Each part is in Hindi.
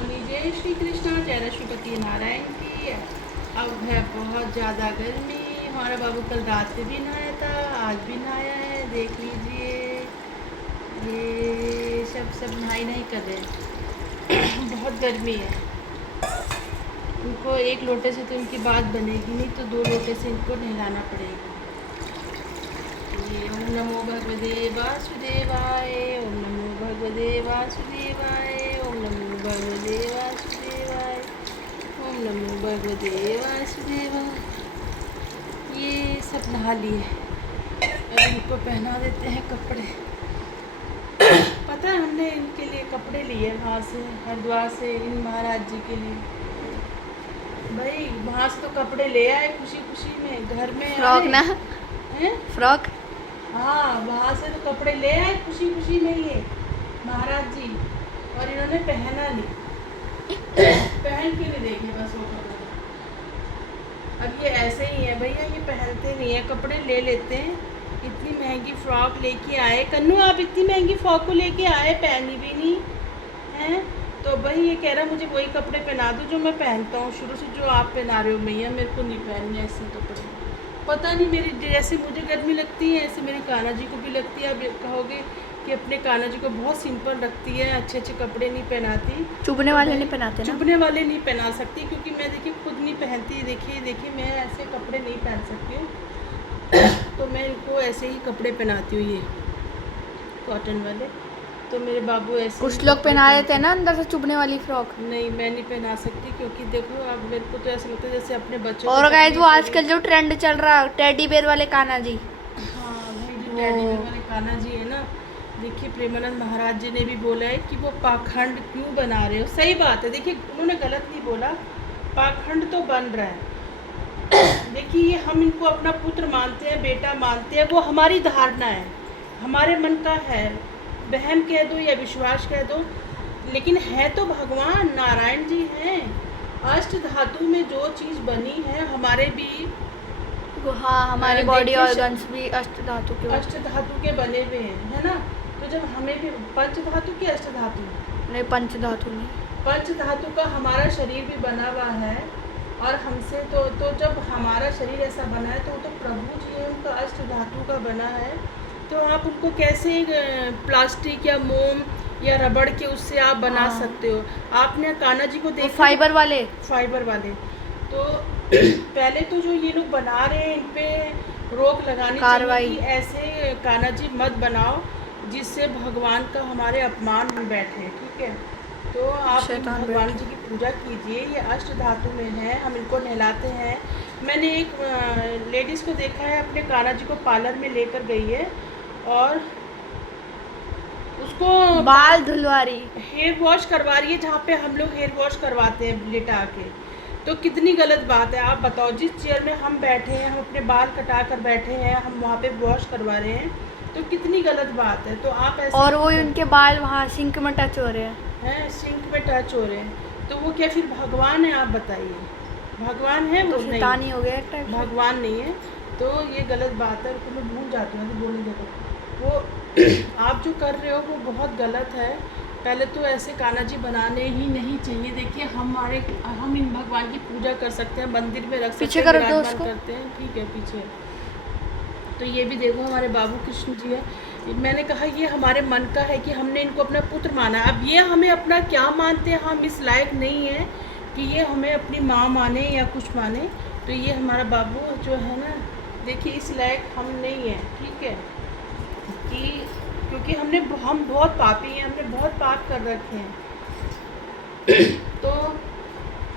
रामनी जय श्री कृष्ण जय श्रीपति नारायण की। अब है बहुत ज़्यादा गर्मी। हमारा बाबू कल रात में भी नहाया था, आज भी नहाया है। देख लीजिए, ये सब नहाई नहीं कर रहे। बहुत गर्मी है। उनको एक लोटे से तो इनकी बात बनेगी नहीं, तो 2 लोटे से इनको नहलाना पड़ेगा। ये ओम नमो भगवते वासुदेवाय, ओम नमो भगवते वासुदेवाय, ओम नमो भगवते वासुदेवाय, ओम नमो भगवते वासुदेवाय। ये सब नहा लिए। अब इनको पहना देते हैं कपड़े। पता है हमने इनके लिए कपड़े लिए वहाँ से, हरिद्वार से, इन महाराज जी के लिए। भाई वहाँ से तो कपड़े ले आए खुशी खुशी में, घर में फ्रॉक ना हैं? फ्रॉक। हाँ, वहाँ से तो कपड़े ले आए खुशी खुशी में ये महाराज जी, और इन्होंने पहना नहीं। पहन के नहीं देखे बस वो कपड़े। अब ये ऐसे ही है भैया, ये पहनते नहीं है, कपड़े ले लेते हैं। इतनी महंगी फ्रॉक लेके आए। कन्नू आप इतनी महंगी फ्रॉक को लेके आए, पहनी भी नहीं हैं। तो भाई ये कह रहा मुझे वही कपड़े पहना दो जो मैं पहनता हूँ शुरू से, जो आप पहना रहे हो भैया, मेरे को नहीं पहनने ऐसे कपड़े। पता नहीं, मेरी जैसे मुझे गर्मी लगती है ऐसे मेरे कान्हा जी को भी लगती है। अब कहोगे कि अपने कान्हा जी को बहुत सिंपल रखती है, अच्छे अच्छे कपड़े नहीं पहनाती। चुभने वाले नहीं पहनाते ना। चुभने वाले नहीं पहना सकती, क्योंकि मैं देखिए खुद नहीं पहनती। देखिए मैं ऐसे कपड़े नहीं पहन सकती हूँ। तो मैं इनको ऐसे ही कपड़े पहनाती हूँ, ये कॉटन वाले। तो मेरे बाबू ऐसे कुछ लोग पहना देते हैं ना अंदर से चुभने वाली फ्रॉक। नहीं, मैं नहीं पहना सकती, क्योंकि देखो अब मेरे को तो ऐसा लगता है जैसे अपने बच्चों और गाइस वो आजकल जो ट्रेंड चल रहा टेडी बेयर वाले कान्हा जी। हाँ भाई, जो टेडी बेयर वाले कान्हा जी है ना, देखिए प्रेमानंद महाराज जी ने भी बोला है कि वो पाखंड क्यों बना रहे हो। सही बात है, देखिए उन्होंने गलत नहीं बोला, पाखंड तो बन रहा है। देखिए हम इनको अपना पुत्र मानते हैं, बेटा मानते हैं, वो हमारी धारणा है, हमारे मन का है, बहन कह दो या विश्वास कह दो, लेकिन है तो भगवान नारायण जी हैं। अष्ट धातु में जो चीज़ बनी है, हमारे भी हाँ, हमारे बॉडी ऑर्गन्स भी अष्ट धातु के बने हुए हैं, है ना। तो जब हमें भी पंच धातु की अष्ट धातु, नहीं पंच धातु नहीं, पंच धातु का हमारा शरीर भी बना हुआ है, और हमसे तो जब हमारा शरीर ऐसा बना है तो प्रभु जी है, उनका अष्ट धातु का बना है। तो आप उनको कैसे प्लास्टिक या मोम या रबड़ के उससे आप बना सकते हो। आपने कान्हा जी को देखा, फाइबर वाले। तो पहले तो जो ये लोग बना रहे हैं, इन पे रोक लगानी चाहिए कि ऐसे कान्हा जी मत बनाओ जिससे भगवान का हमारे अपमान में बैठे, ठीक है। तो आप भगवान जी की पूजा कीजिए, ये अष्ट धातु में है, हम इनको नहलाते हैं। मैंने एक लेडीज़ को देखा है, अपने कान्हा जी को पार्लर में लेकर गई है और उसको बाल धुलवा रही, हेयर वॉश करवा रही है, जहाँ पे हम लोग हेयर वॉश करवाते हैं लेटा के। तो कितनी गलत बात है, आप बताओ। जिस चेयर में हम बैठे हैं, हम अपने बाल कटा कर बैठे हैं, हम वहाँ पे वॉश करवा रहे हैं, तो कितनी गलत बात है। तो आप ऐसे, और वो उनके बाल वहाँ सिंक में टच हो रहे हैं, सिंक में टच हो रहे हैं, तो वो क्या फिर भगवान है? आप बताइए, भगवान है वो? तो शैतानी हो गया, भगवान नहीं है। तो ये गलत बात है, तो मैं भूल जाती हूँ तो बोलने देता। वो आप जो कर रहे हो वो बहुत गलत है। पहले तो ऐसे कान्हा जी बनाने ही नहीं चाहिए। देखिए हम इन भगवान की पूजा कर सकते हैं, मंदिर में रख सकते हैं, विराजमान करते हैं, ठीक है पीछे। तो ये भी देखो हमारे बाबू कृष्ण जी है। मैंने कहा ये हमारे मन का है कि हमने इनको अपना पुत्र माना। अब ये हमें अपना क्या मानते हैं, हम इस लायक नहीं है कि ये हमें अपनी माँ माने या कुछ माने। तो ये हमारा बाबू जो है ना, देखिए इस लायक हम नहीं हैं, ठीक है, कि क्योंकि हम बहुत पापी हैं, हमने बहुत पाप कर रखे हैं। तो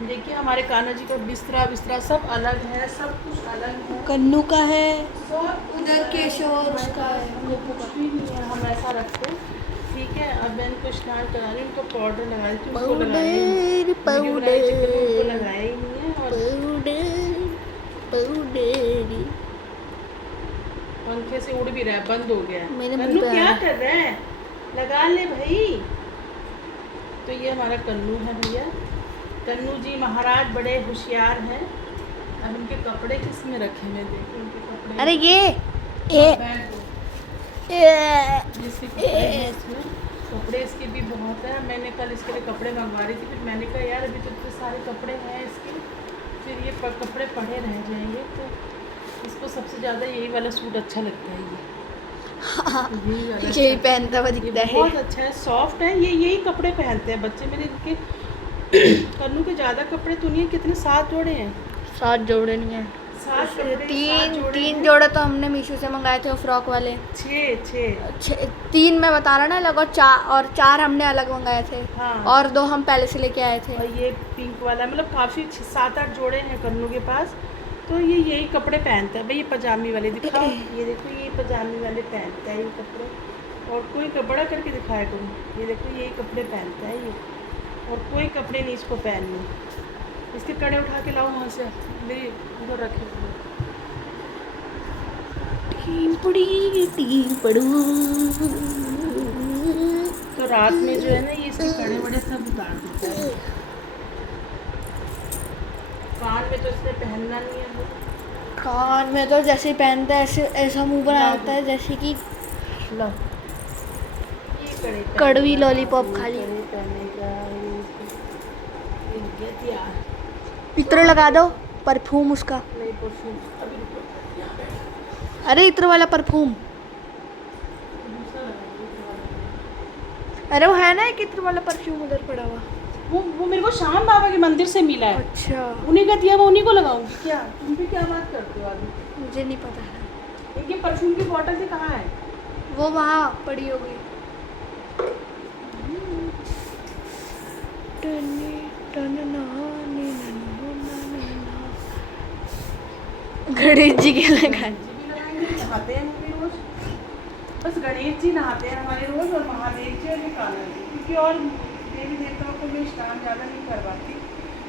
देखिए हमारे कान्हा जी का बिस्तरा सब अलग है, सब कुछ अलग है। कन्नू का है, उधर केशव का है, कुछ भी नहीं है, हम ऐसा रखते हैं, ठीक है। अब मैं इनको स्नान करा रही हूँ, उनको पाउडर लगा रही थी, उनको लगाया ही नहीं है। और पंखे से उड़ भी रहा है, बंद हो गया है। कन्नू क्या कर रहा है, लगा ले भाई। तो ये हमारा कन्नू है भैया। कन्नू जी महाराज बड़े होशियार हैं। अब इनके कपड़े किस में रखे हैं, देखो इनके कपड़े। अरे ये जिसके कपड़े हैं इसमें, कपड़े इसके भी बहुत हैं। मैंने कल इसके लिए कपड़े मंगवा रही थी, फिर मैंने कहा यार अभी तो इतने सारे कपड़े हैं इसके, फिर ये कपड़े पड़े रह जाएंगे, तो इसको सबसे ज़्यादा यही वाला सूट अच्छा लगता है। यही पहनता हुआ दिखता है। बहुत अच्छा है, सॉफ्ट है, ये यही कपड़े पहनते हैं बच्चे मेरे। इनके कन्नू के ज़्यादा कपड़े तो नहीं है। कितने 7 जोड़े हैं? 7 जोड़े नहीं है, 7 कपड़े, 3 जोड़े तो हमने मीशो से मंगाए थे, वो फ्रॉक वाले। 6 3 मैं बता रहा ना अलग, और 4 हमने अलग मंगाए थे। हाँ। और 2 हम पहले से लेके आए थे। और ये पिंक वाला, मतलब काफ़ी 7-8 जोड़े हैं कन्नू के पास, तो ये यही कपड़े पहनता है भाई। ये पजामी वाले दिखाओ, ये देखो ये पजामी वाले पहनता है ये कपड़े, और कोई बड़ा करके दिखाया करूँ, ये देखो यही कपड़े पहनता है ये, और कोई कपड़े नहीं इसको पहनने। इसके कड़े उठा के लाओ वहाँ से, मेरी उधर रखे। तो रात में जो है ना ये इसके कड़े वड़े सब उतार देता है। कान में तो इसने पहनना नहीं है। कान में तो जैसे ही पहनता है ऐसे ऐसा मुंह बनाता है जैसे कि लो ये कड़े कड़वी लॉलीपॉप खा ली। इत्र लगा दो, परफ्यूम उसका। नहीं परफ्यूम अभी रुको। अरे इत्र वाला परफ्यूम, दूसरा लगाएंगे। अरे वो है ना एक इत्र वाला परफ्यूम उधर पड़ा हुआ। वो मेरे को श्याम बाबा के मंदिर से मिला है। अच्छा, उन्हीं का दिया, मैं उन्हीं को लगाऊंगी। क्या तुम भी क्या बात करते हो अभी? मुझे नहीं पता है। एक ये परफ्यूम की बॉटल थी, कहाँ है? वो वहाँ पड़ी होगी। गणेश जी के लगाए। नहाते हैं हम भी रोज, बस गणेश जी नहाते हैं हमारे रोज, और महादेव जी और ये कान्हा जी, क्योंकि और देवी देवताओं को मैं स्नान ज़्यादा नहीं करवाती।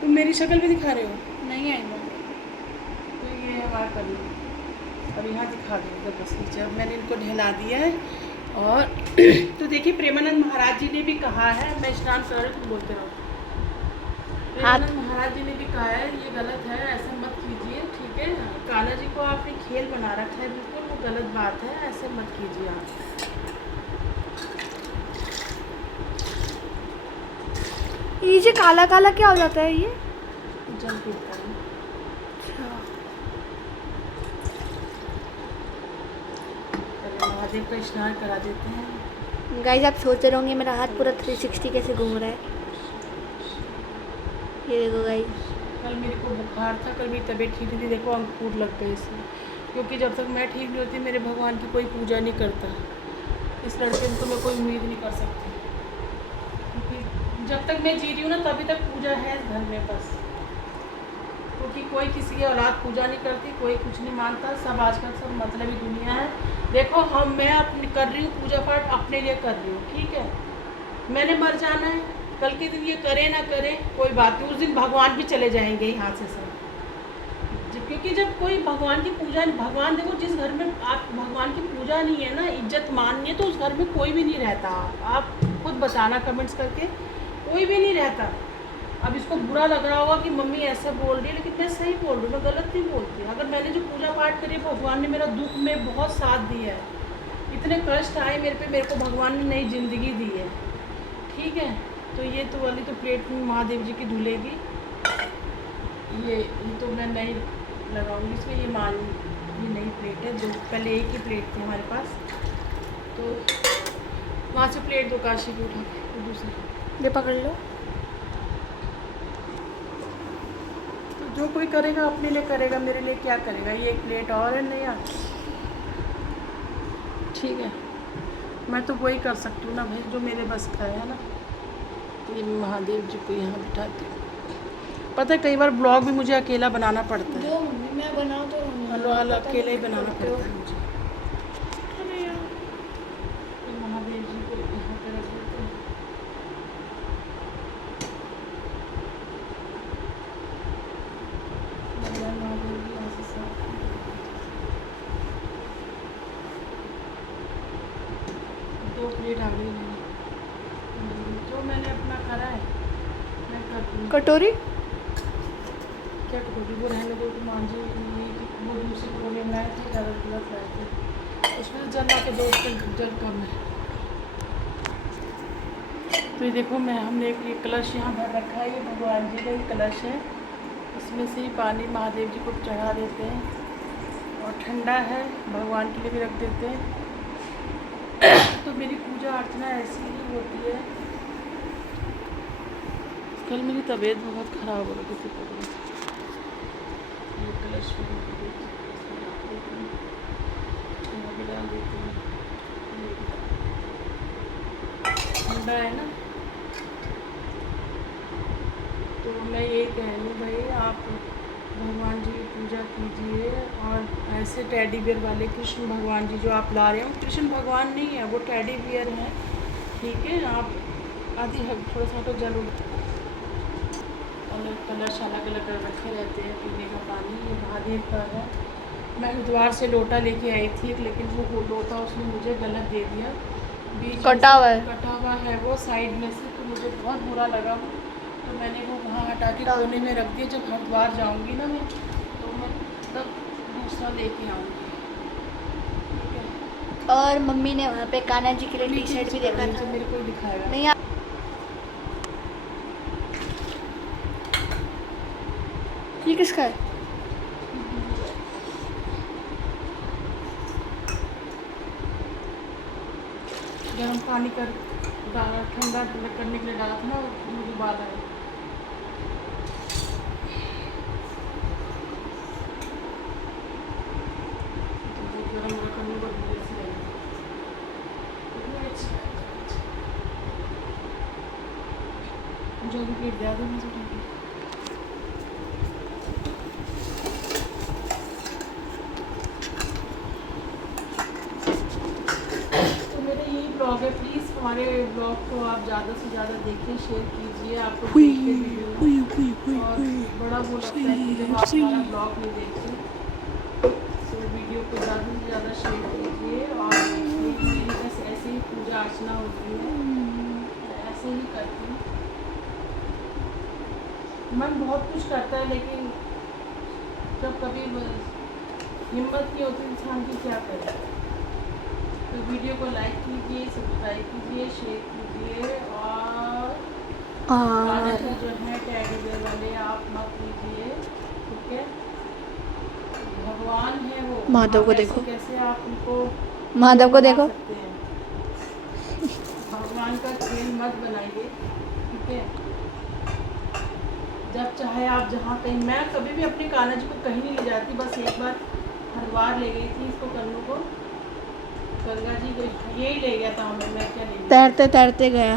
तुम मेरी शक्ल भी दिखा रहे हो? नहीं आई मम्मी। तो ये हमारा कल, अब यहाँ दिखा दो इधर बस नीचे। अब मैंने इनको नहला दिया है, और तो देखिए प्रेमानंद महाराज जी ने भी कहा है, मैं स्नान कर रही, तुम बोलते रहो। प्रेमानंद महाराज जी ने भी कहा है ये गलत है, ऐसा मत कीजिए, ठीक है? कान्हा जी को आपने खेल बना रखा है, बिल्कुल वो गलत बात है, ऐसे मत कीजिए आप। ये काला काला क्या हो जाता है ये? जल पीता है। चलो महादेव का स्नान करा देते हैं। गाइस आप सोच रहे होंगे मेरा हाथ पूरा 360 कैसे घूम रहा है। ये देखो गाइस, कल मेरे को बुखार था, कल मेरी तबीयत ठीक नहीं थी, देखो अंकुर लग गए इसमें, क्योंकि जब तक मैं ठीक नहीं होती मेरे भगवान की कोई पूजा नहीं करता। इस लड़के में तो मैं कोई उम्मीद नहीं कर सकती, क्योंकि जब तक मैं जी रही हूँ ना तभी तक पूजा है इस घर में बस, क्योंकि कोई किसी की औलाद पूजा नहीं करती, कोई कुछ नहीं मानता, सब आजकल सब मतलबी दुनिया है। देखो मैं अपनी कर रही हूँ पूजा पाठ, अपने लिए कर रही हूँ, ठीक है? मैंने मर जाना है, कल के दिन ये करे ना करे कोई बात नहीं, उस दिन भगवान भी चले जाएंगे यहाँ से सब। क्योंकि जब कोई भगवान की पूजा, भगवान देखो जिस घर में आप भगवान की पूजा नहीं है ना, इज्जत माननी है, तो उस घर में कोई भी नहीं रहता। आप खुद बताना कमेंट्स करके, कोई भी नहीं रहता। अब इसको बुरा लग रहा होगा कि मम्मी ऐसे बोल रही है, लेकिन मैं सही बोल रही हूँ, मैं गलत नहीं बोलती। अगर मैंने जो पूजा पाठ करी, भगवान ने मेरा दुख में बहुत साथ दिया है, इतने कष्ट आए मेरे पे, मेरे को भगवान ने नई ज़िंदगी दी है, ठीक है? तो ये तो वाली तो प्लेट में महादेव जी की धुलेगी, ये तो मैं नहीं लगाऊंगी इसमें। ये नई प्लेट है, जो पहले एक ही प्लेट थी हमारे पास, तो वहाँ से प्लेट दो काशी की उठा के, दूसरी ये पकड़ लो। तो जो कोई करेगा अपने लिए करेगा, मेरे लिए क्या करेगा? ये एक प्लेट और है नया, ठीक है? मैं तो वही कर सकती हूँ ना भाई, जो मेरे बस का है ना। ये महादेव जी को यहाँ बिठाती हूँ। पता है कई बार ब्लॉग भी मुझे अकेला बनाना पड़ता है। जो मम्मी मैं बनाऊँ तो हलो अकेले ही बनाना पड़ता है मुझे। अरे यार, ये महादेव जी को यहाँ पे रख देते हैं। महादेव जी यहाँ से साफ कर देते हैं। 2 प्लेट आ गई है। जो मैंने अपना करा है मैं करती हूँ। कटोरी क्या कटोरी? वो रहने दो, तो मांझी वो दूसरी कटोरी में लाए थे, ज़्यादा गिलास लाए थे, उसमें जल ला के 2 जल कम है। तो ये देखो हमने एक ये कलश यहाँ भर रखा है, ये भगवान जी का ही कलश है। इसमें से ही पानी महादेव जी को चढ़ा देते हैं और ठंडा है, भगवान के लिए भी रख देते हैं। तो मेरी पूजा अर्चना ऐसी ही होती है। कल मेरी तबीयत बहुत ख़राब हो रही थी, ये कलश में डाल देती हूँ, ठंडा है ना। तो मैं ये कह रही हूँ भाई, आप भगवान जी की पूजा कीजिए। और ऐसे टेडी बियर वाले कृष्ण भगवान जी जो आप ला रहे हो, कृष्ण भगवान नहीं है, वो टेडी बियर हैं, ठीक है। आप आदि थोड़ा सा तो जरूर अलग कलश अलग अलग रखे रहते हैं पीने का पानी। ये महादेव का है। मैं हरिद्वार से लोटा लेके आई थी, लेकिन वो लोटा उसने मुझे गलत दे दिया, बीच कटा हुआ है, कटा हुआ है वो साइड में से। तो मुझे बहुत बुरा लगा, तो मैंने वो वहाँ हटा के कोने में रख दिया। जब हरिद्वार जाऊँगी ना मैं, तो मैं तब दूसरा लेके आऊँगी, ठीक है। और मम्मी ने वहाँ पे कान्हा जी के लिए टी शर्ट भी देखा था, मेरे को दिखाएगा नहीं ये किसका है? गर्म पानी कर डाला, ठंडा करने के लिए डाला था ना, मुझे उबाल आया। गर्म रखने को जो भी प्लेट दिया दो मुझे। ब्लॉग है, प्लीज़ हमारे ब्लॉग को आप ज़्यादा से ज़्यादा देखें, शेयर कीजिए। आपको और बड़ा वो लगता है कि जब आप हमारा ब्लॉग नहीं देखते, तो वीडियो को ज़्यादा से ज़्यादा शेयर कीजिए। और मेरी बस ऐसे ही पूजा अर्चना होती है, ऐसे ही करती हूँ। मन बहुत कुछ करता है, लेकिन जब कभी हिम्मत नहीं होती इंसान की, क्या करे। तो वीडियो को लाइक कीजिए, सब्सक्राइब कीजिए, शेयर कीजिए। और जो है टेडी बियर वाले आप मत कीजिए, ठीक है। भगवान है वो, माधव को देखो, कैसे आप उनको माधव को देखो, सकते हैं। भगवान का खेल मत बनाइए, ठीक है। जब चाहे आप जहाँ कहीं, मैं कभी भी अपने कान्हा जी को कहीं नहीं ले जाती, बस एक बार हरिद्वार ले गई थी इसको, कन्नू को, गंगा जी को यही ले गया था हमें, मैं क्या ले गई। तैरते तैरते गया।